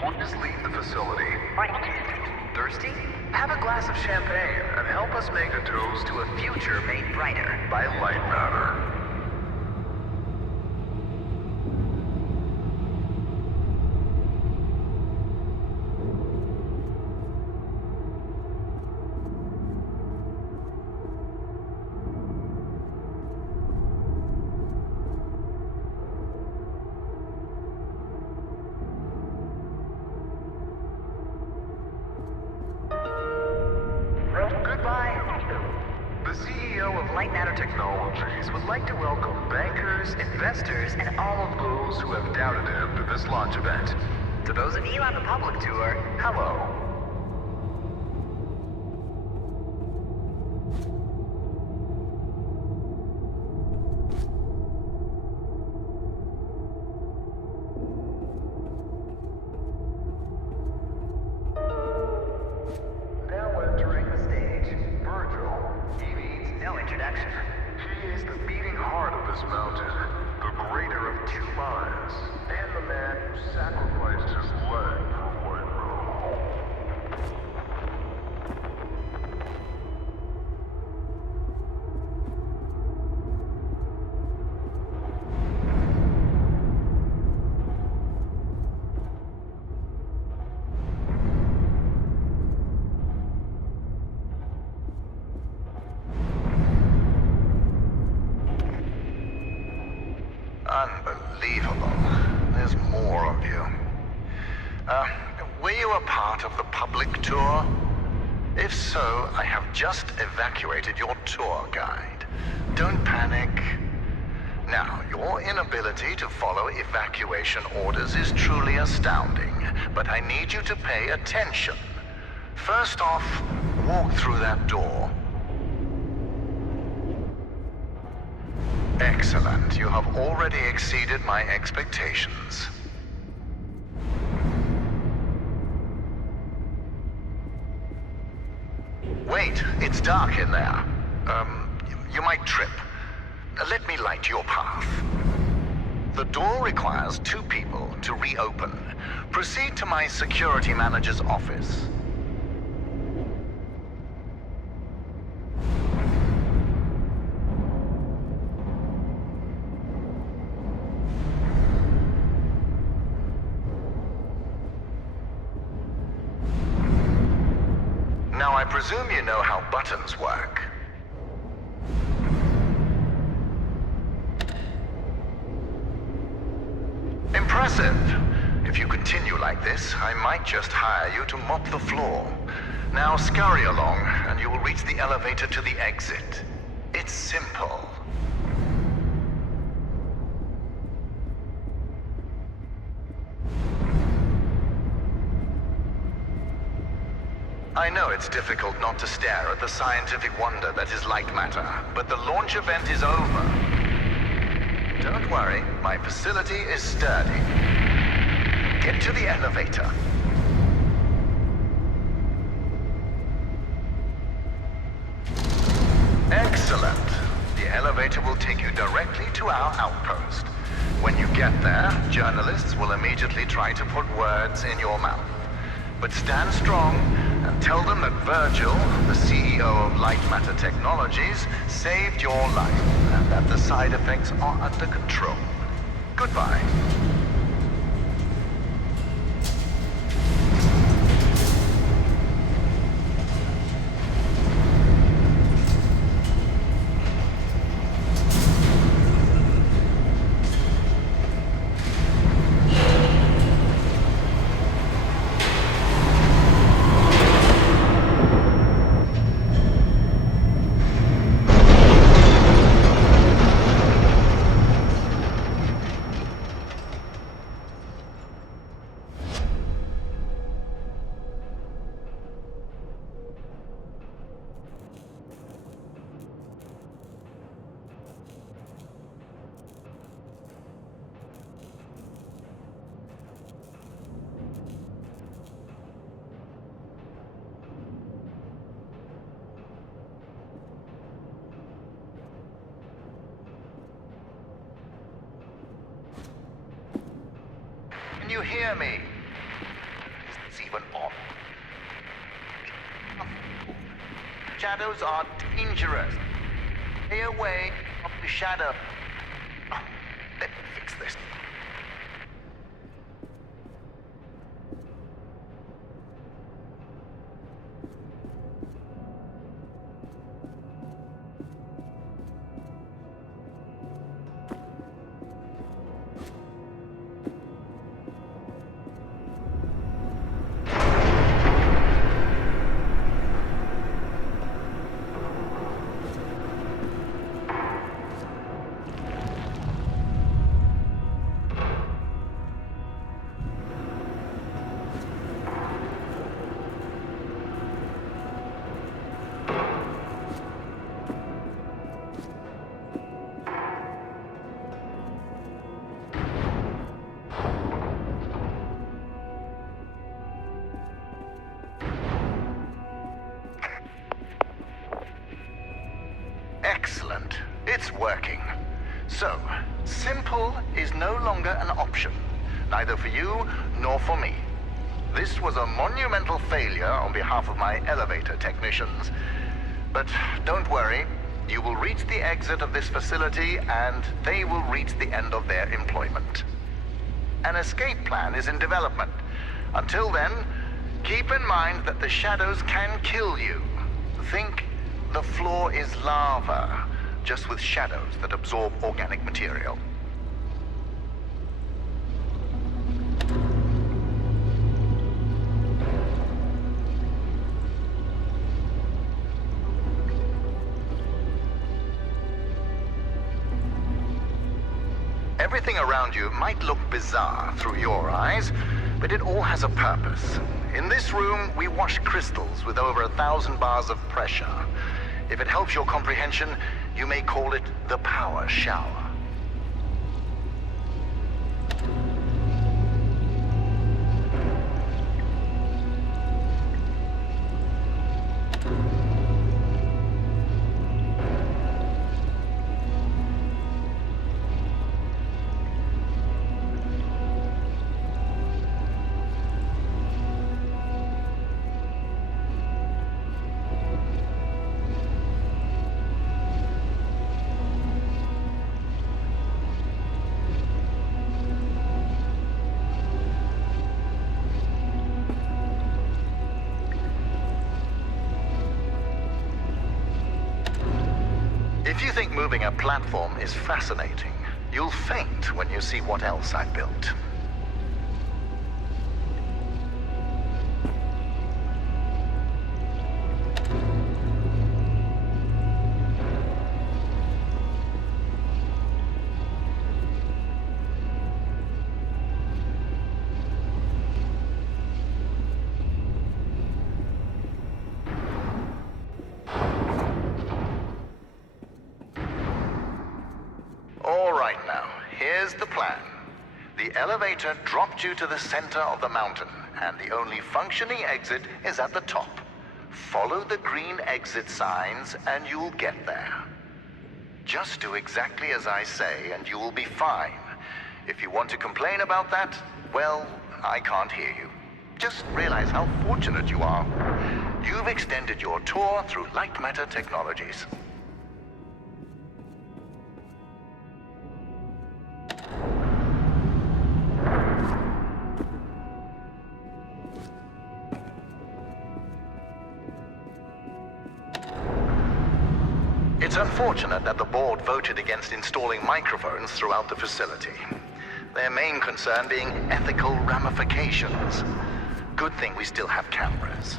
please leave the facility. Thirsty? Have a glass of champagne and help us make a toast to a future made brighter by Lightmatter. The CEO of Lightmatter Technologies would like to welcome bankers, investors, and all of those who have doubted him to this launch event. To those of you on the public tour, hello. He is the beating heart of this mountain, the greater of 2 minds, and the man who sacrificed his leg for White. Unbelievable. There's more of you. Were you a part of the public tour? If so, I have just evacuated your tour guide. Don't panic. Now, your inability to follow evacuation orders is truly astounding, but I need you to pay attention. First off, walk through that door. Excellent. You have already exceeded my expectations. Wait, it's dark in there. You might trip. Let me light your path. The door requires 2 people to reopen. Proceed to my security manager's office. Now, I presume you know how buttons work. Impressive. If you continue like this, I might just hire you to mop the floor. Now scurry along, and you will reach the elevator to the exit. It's simple. I know it's difficult not to stare at the scientific wonder that is Lightmatter, but the launch event is over. Don't worry, my facility is sturdy. Get to the elevator. Excellent. The elevator will take you directly to our outpost. When you get there, journalists will immediately try to put words in your mouth. But stand strong and tell them that Virgil, the CEO of Lightmatter Technologies, saved your life and that the side effects are under control. Goodbye. Can you hear me? even on. Shadows are dangerous. Stay away from the shadow. Oh, let me fix this. Excellent. It's working. So, simple is no longer an option, neither for you nor for me. This was a monumental failure on behalf of my elevator technicians. But don't worry, you will reach the exit of this facility and they will reach the end of their employment. An escape plan is in development. Until then, keep in mind that the shadows can kill you. Think the floor is lava, just with shadows that absorb organic material. Everything around you might look bizarre through your eyes, but it all has a purpose. In this room, we wash crystals with over 1,000 bars of pressure. If it helps your comprehension, you may call it the power shower. If you think moving a platform is fascinating, you'll faint when you see what else I built. All right now, here's the plan. The elevator dropped you to the center of the mountain, and the only functioning exit is at the top. Follow the green exit signs, and you'll get there. Just do exactly as I say, and you will be fine. If you want to complain about that, well, I can't hear you. Just realize how fortunate you are. You've extended your tour through Lightmatter technologies. It's unfortunate that the board voted against installing microphones throughout the facility. Their main concern being ethical ramifications. Good thing we still have cameras.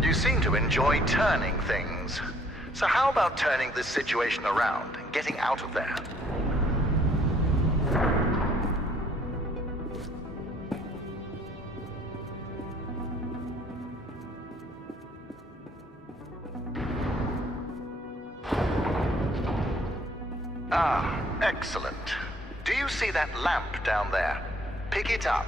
You seem to enjoy turning things. So how about turning this situation around and getting out of there? Ah, excellent. Do you see that lamp down there? Pick it up.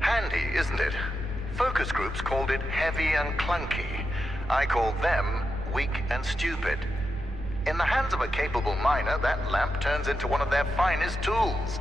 Handy, isn't it? Focus groups called it heavy and clunky. I called them weak and stupid. In the hands of a capable miner, that lamp turns into one of their finest tools.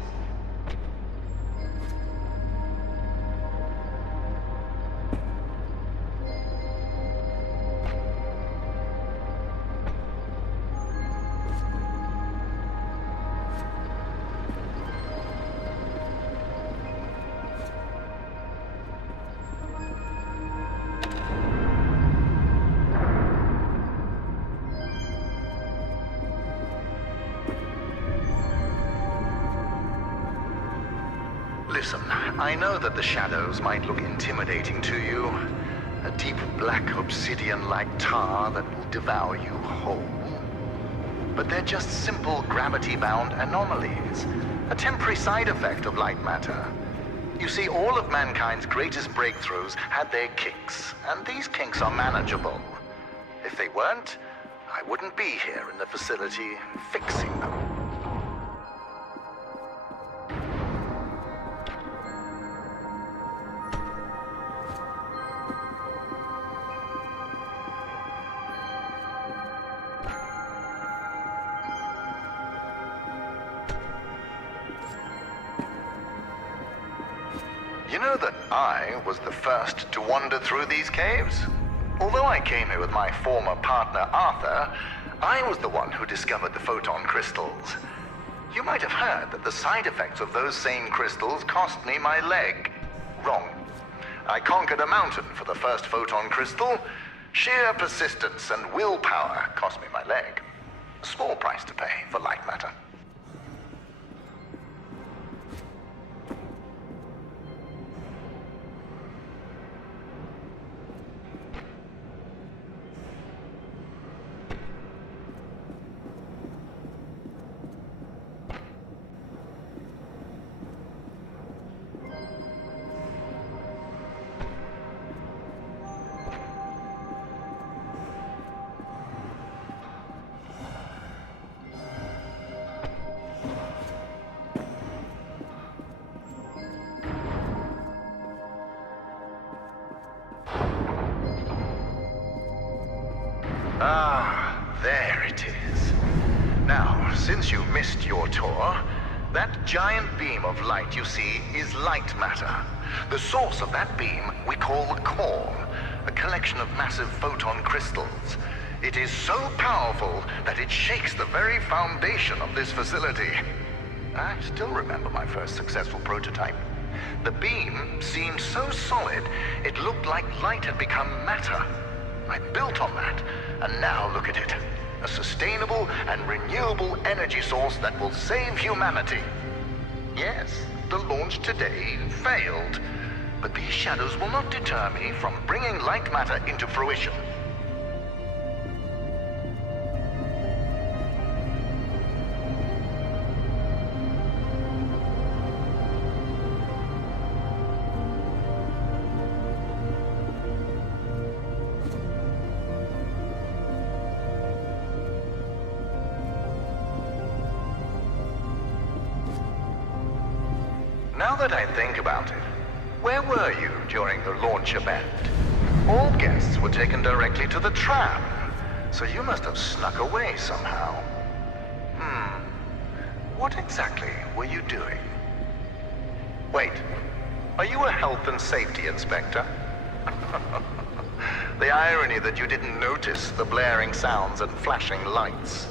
Listen, I know that the shadows might look intimidating to you. A deep black obsidian-like tar that will devour you whole. But they're just simple gravity-bound anomalies. A temporary side effect of light matter. You see, all of mankind's greatest breakthroughs had their kinks, and these kinks are manageable. If they weren't, I wouldn't be here in the facility fixing them. You know that I was the first to wander through these caves? Although I came here with my former partner, Arthur, I was the one who discovered the photon crystals. You might have heard that the side effects of those same crystals cost me my leg. Wrong. I conquered a mountain for the first photon crystal. Sheer persistence and willpower cost me my leg. A small price to pay for light matter. Ah, there it is. Now, since you missed your tour, that giant beam of light you see is light matter. The source of that beam we call the core, a collection of massive photon crystals. It is so powerful that it shakes the very foundation of this facility. I still remember my first successful prototype. The beam seemed so solid, it looked like light had become matter. I built on that, and now look at it. A sustainable and renewable energy source that will save humanity. Yes, the launch today failed, but these shadows will not deter me from bringing light matter into fruition. Now that I think about it, where were you during the launch event? All guests were taken directly to the tram, so you must have snuck away somehow. What exactly were you doing? Wait, are you a health and safety inspector? The irony that you didn't notice the blaring sounds and flashing lights.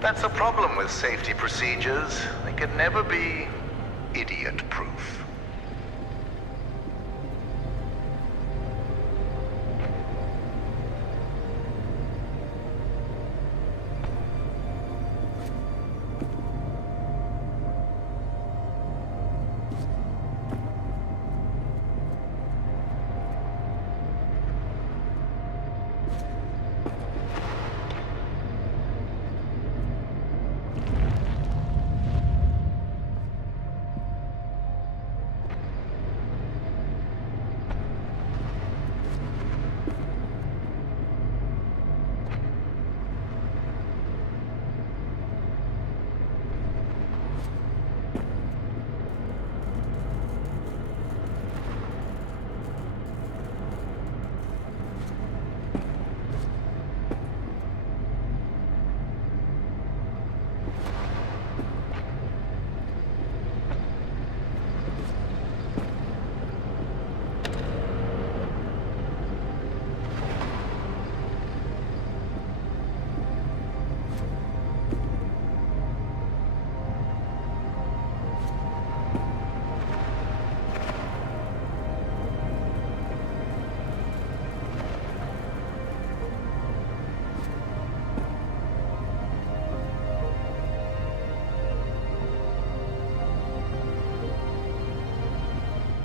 That's a problem with safety procedures. They can never be idiot-proof.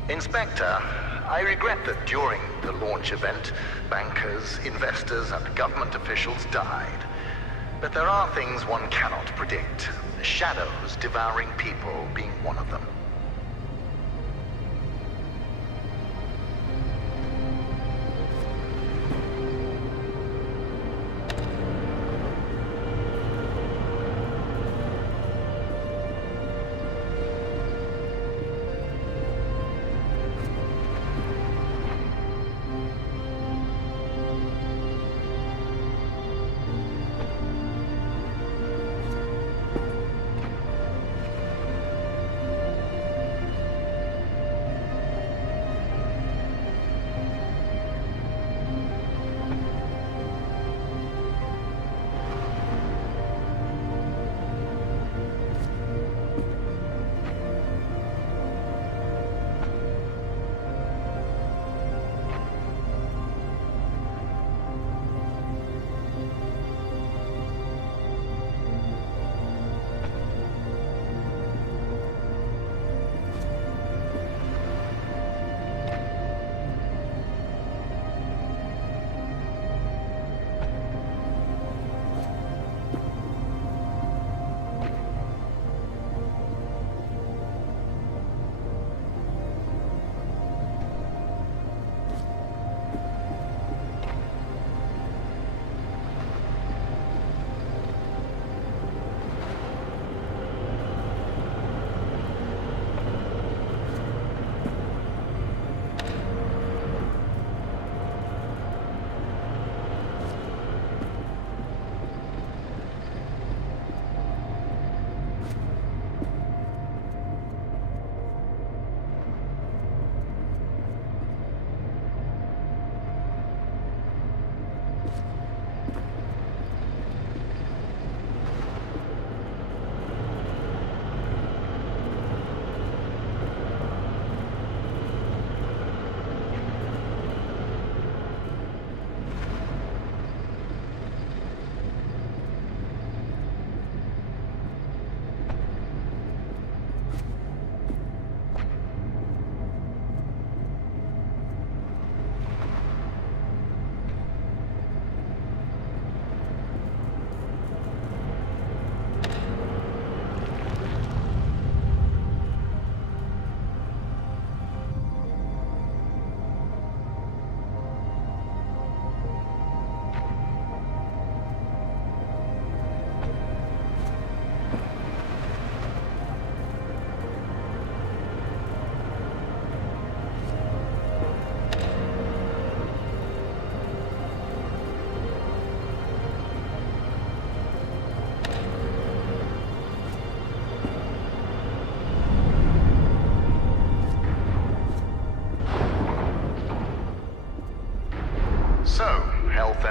Inspector, I regret that during the launch event, bankers, investors, and government officials died. But there are things one cannot predict. Shadows devouring people being one of them.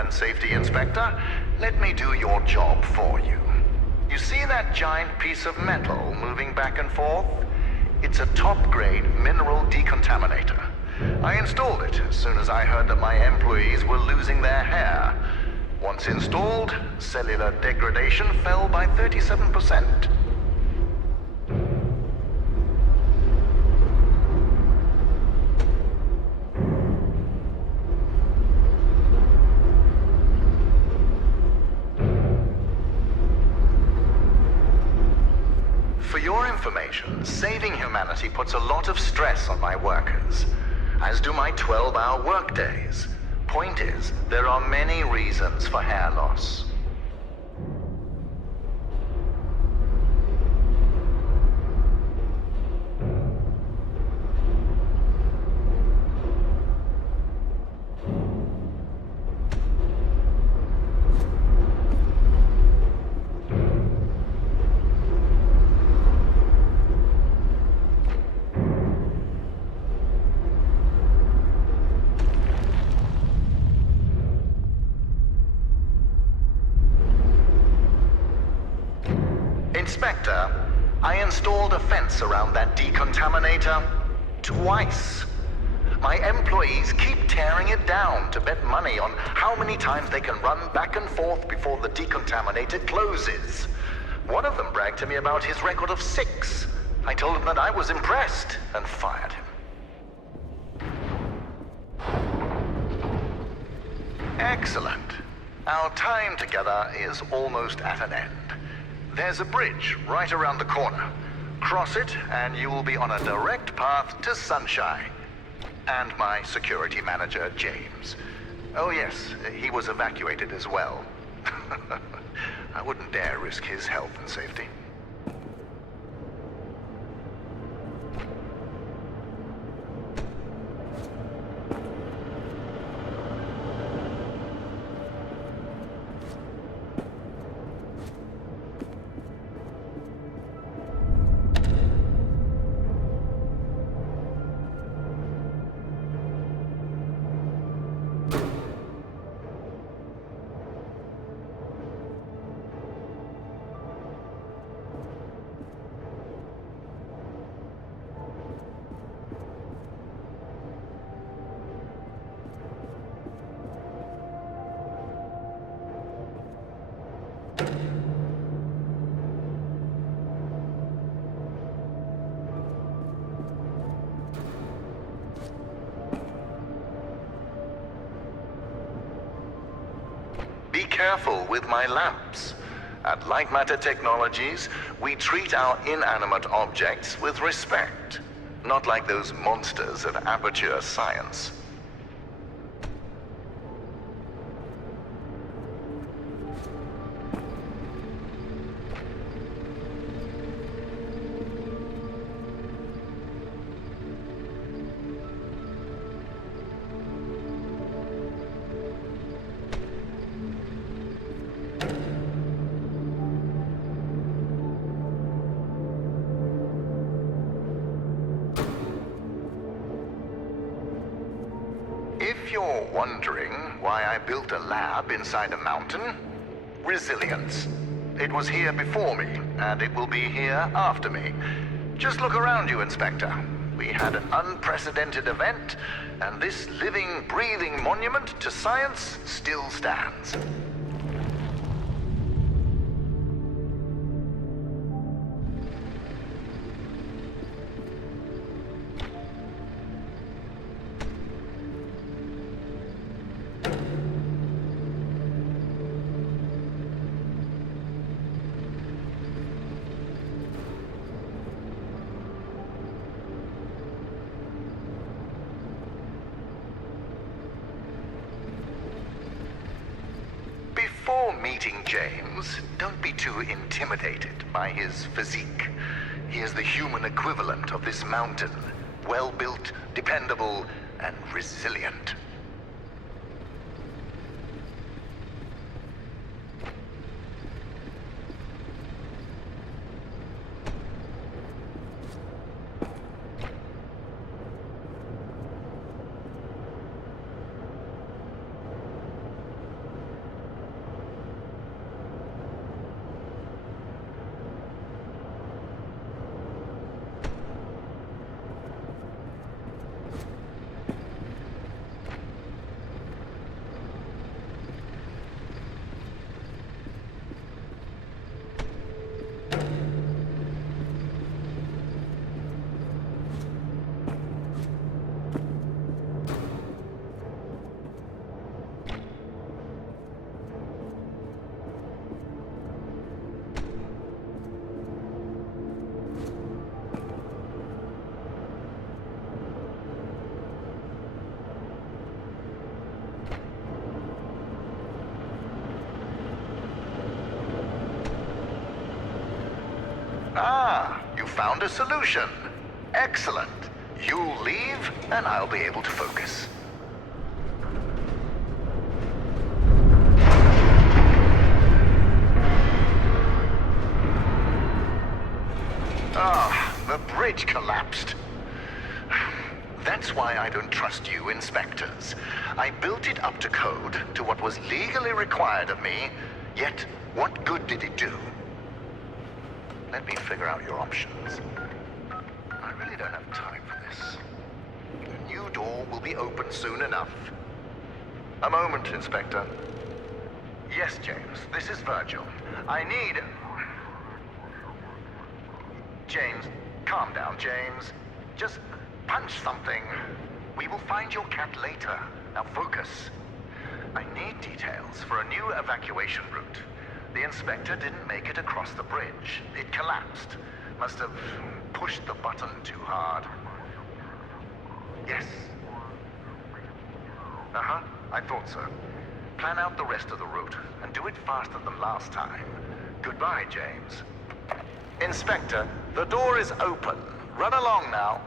Safety Inspector, let me do your job for you. You see that giant piece of metal moving back and forth? It's a top-grade mineral decontaminator. I installed it as soon as I heard that my employees were losing their hair. Once installed, cellular degradation fell by 37%. Saving humanity puts a lot of stress on my workers, as do my 12-hour workdays. Point is, there are many reasons for hair loss. Inspector, I installed a fence around that decontaminator twice. My employees keep tearing it down to bet money on how many times they can run back and forth before the decontaminator closes. One of them bragged to me about his record of 6. I told him that I was impressed and fired him. Excellent. Our time together is almost at an end. There's a bridge right around the corner. Cross it, and you will be on a direct path to Sunshine. And my security manager, James. Oh yes, he was evacuated as well. I wouldn't dare risk his health and safety. Be careful with my lamps. At Lightmatter Technologies, we treat our inanimate objects with respect, not like those monsters of Aperture Science. If you're wondering why I built a lab inside a mountain, resilience. It was here before me, and it will be here after me. Just look around you, Inspector. We had an unprecedented event, and this living, breathing monument to science still stands. Before meeting James, don't be too intimidated by his physique. He is the human equivalent of this mountain. Well-built, dependable, and resilient. Ah, you found a solution. Excellent. You'll leave, and I'll be able to focus. Ah, the bridge collapsed. That's why I don't trust you, inspectors. I built it up to code, to what was legally required of me, yet what good did it do? Let me figure out your options. I really don't have time for this. The new door will be open soon enough. A moment, Inspector. Yes, James, this is Virgil. I need... James, calm down, James. Just punch something. We will find your cat later. Now focus. I need details for a new evacuation route. The inspector didn't make it across the bridge. It collapsed. Must have pushed the button too hard. Yes. Uh-huh, I thought so. Plan out the rest of the route, and do it faster than last time. Goodbye, James. Inspector, the door is open. Run along now.